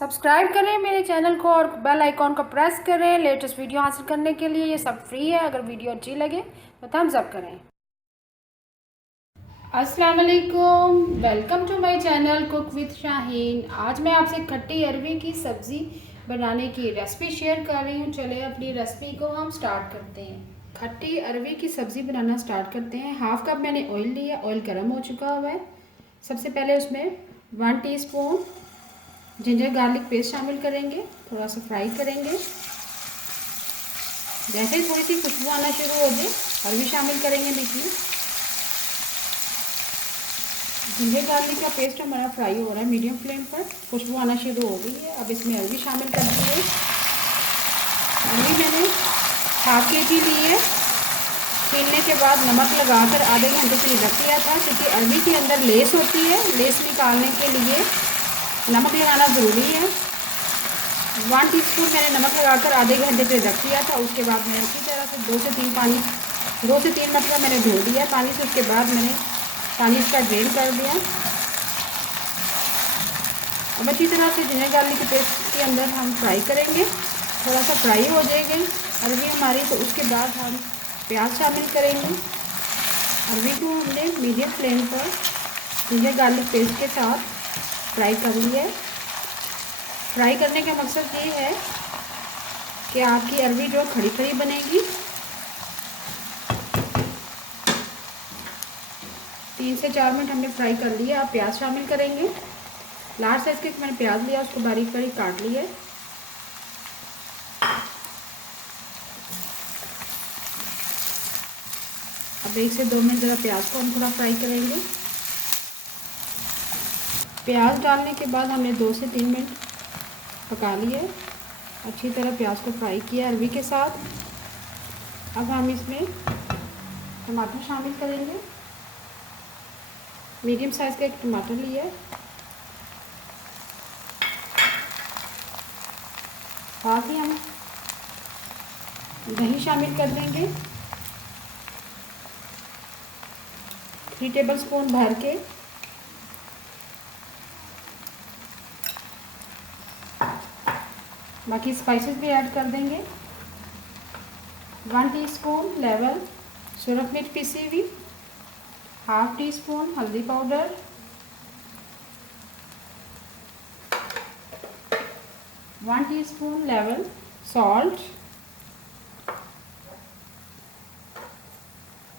Subscribe करें मेरे channel को और बेल आइकॉन को प्रेस करें लेटेस्ट वीडियो हासिल करने के लिए। ये सब फ्री है। अगर वीडियो अच्छी लगे तो थम्स अप करें। अस्सलाम वालेकुम, welcome to my channel cook with Shaheen. आज मैं आपसे खट्टी अरवी की सब्ज़ी बनाने की रेसिपी शेयर कर रही हूँ। चले अपनी रेसिपी को हम स्टार्ट करते हैं। खट्टी अरवी की सब्ज़ी बनाना स्टार्ट करते हैं। हाफ़ कप मैंने ऑयल लिया, ऑयल गर्म हो चुका हुआ है। सबसे पहले उसमें 1 टीस्पून जिंजर गार्लिक पेस्ट शामिल करेंगे, थोड़ा सा फ्राई करेंगे। जैसे ही थोड़ी सी खुशबू आना शुरू हो जाए अरवी शामिल करेंगे बीच में। जिंजर गार्लिक का पेस्ट हमारा फ्राई हो रहा है मीडियम फ्लेम पर, खुशबू आना शुरू हो गई है। अब इसमें अरवी शामिल कर दीजिए। अरवी मैंने हाफ के जी ली है। छीलने के बाद नमक लगाकर आधे घंटे के लिए रख दिया था, क्योंकि अरवी के अंदर लेस होती है। लेस निकालने के लिए नमक लगाना ज़रूरी है। 1 टीस्पून मैंने नमक लगाकर आधे घंटे पे रख दिया था। उसके बाद मैंने इसी तरह से 2 से 3 मरतबा मैंने धो दिया पानी से। उसके बाद मैंने पानी इसका ड्रेन कर दिया। अब अच्छी तरह से जिंजर गार्लिक के पेस्ट के अंदर हम फ्राई करेंगे। थोड़ा सा फ्राई हो जाएगी अरवी हमारी, तो उसके बाद हम प्याज शामिल करेंगे। अरवी को हमने मीडियम फ्लेम पर जिंजर गार्लिक पेस्ट के साथ फ्राई कर लिया है। फ्राई करने का मकसद ये है कि आपकी अरवी जो खड़ी खड़ी बनेगी। 3 से 4 मिनट हमने फ्राई कर लिया। आप प्याज शामिल करेंगे। लार्ज साइज़ के मैंने प्याज लिया, उसको बारीक बारीक काट लिया है। अब 1 से 2 मिनट ज़रा प्याज को हम थोड़ा फ्राई करेंगे। प्याज डालने के बाद हमने 2 से 3 मिनट पका लिए। अच्छी तरह प्याज को फ्राई किया अरवी के साथ। अब हम इसमें टमाटर शामिल करेंगे। मीडियम साइज़ का एक टमाटर लिया है। साथ ही हम दही शामिल कर देंगे। 3 टेबलस्पून भर के। बाकी स्पाइसेस भी ऐड कर देंगे। 1 टीस्पून लेवल सूरख मिर्च पीसी हुई, हाफ टी स्पून हल्दी powder, 1 teaspoon level salt,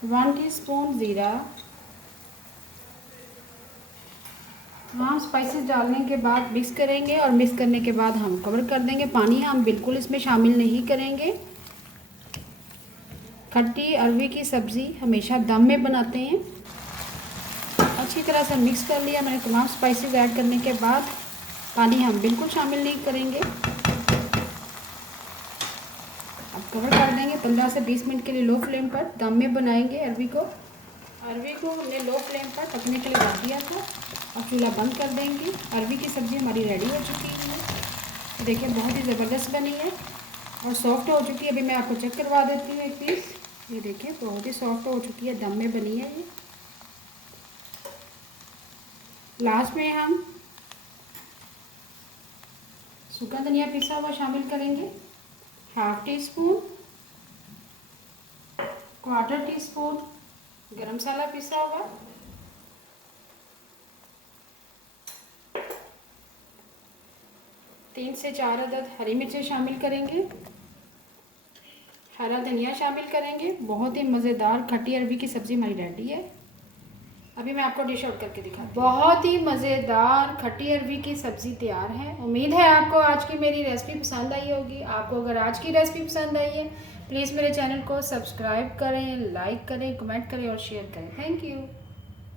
1 teaspoon ज़ीरा। हम स्पाइसेस डालने के बाद मिक्स करेंगे और मिक्स करने के बाद हम कवर कर देंगे। पानी हम बिल्कुल इसमें शामिल नहीं करेंगे। खट्टी अरवी की सब्ज़ी हमेशा दम में बनाते हैं। अच्छी तरह से मिक्स कर लिया मैंने। तमाम स्पाइसेस ऐड करने के बाद पानी हम बिल्कुल शामिल नहीं करेंगे। अब कवर कर देंगे। 15 से 20 मिनट के लिए लो फ्लेम पर दम में बनाएंगे अरवी को। अरवी को हमने लो फ्लेम पर पकने के लिए रख दिया था। अब चूल्हा बंद कर देंगे। अरवी की सब्ज़ी हमारी रेडी हो चुकी है। देखिए बहुत ही ज़बरदस्त बनी है और सॉफ्ट हो चुकी है। अभी मैं आपको चेक करवा देती हूँ एक पीस। ये देखिए बहुत ही सॉफ्ट हो चुकी है, दम में बनी है ये। लास्ट में हम सूखा धनिया पिसा हुआ शामिल करेंगे, हाफ टी स्पून, 1/4 टीस्पून गरम मसाला पिसा हुआ, 3 से 4 अदद हरी मिर्चें शामिल करेंगे, हरा धनिया शामिल करेंगे। बहुत ही मज़ेदार खट्टी अरवी की सब्ज़ी हमारी रेडी है। अभी मैं आपको डिश आउट करके दिखाती हूँ। बहुत ही मज़ेदार खट्टी अरवी की सब्ज़ी तैयार है। उम्मीद है आपको आज की मेरी रेसिपी पसंद आई होगी। आपको अगर आज की रेसिपी पसंद आई है प्लीज़ मेरे चैनल को सब्सक्राइब करें, लाइक करें, कमेंट करें और शेयर करें। Thank you.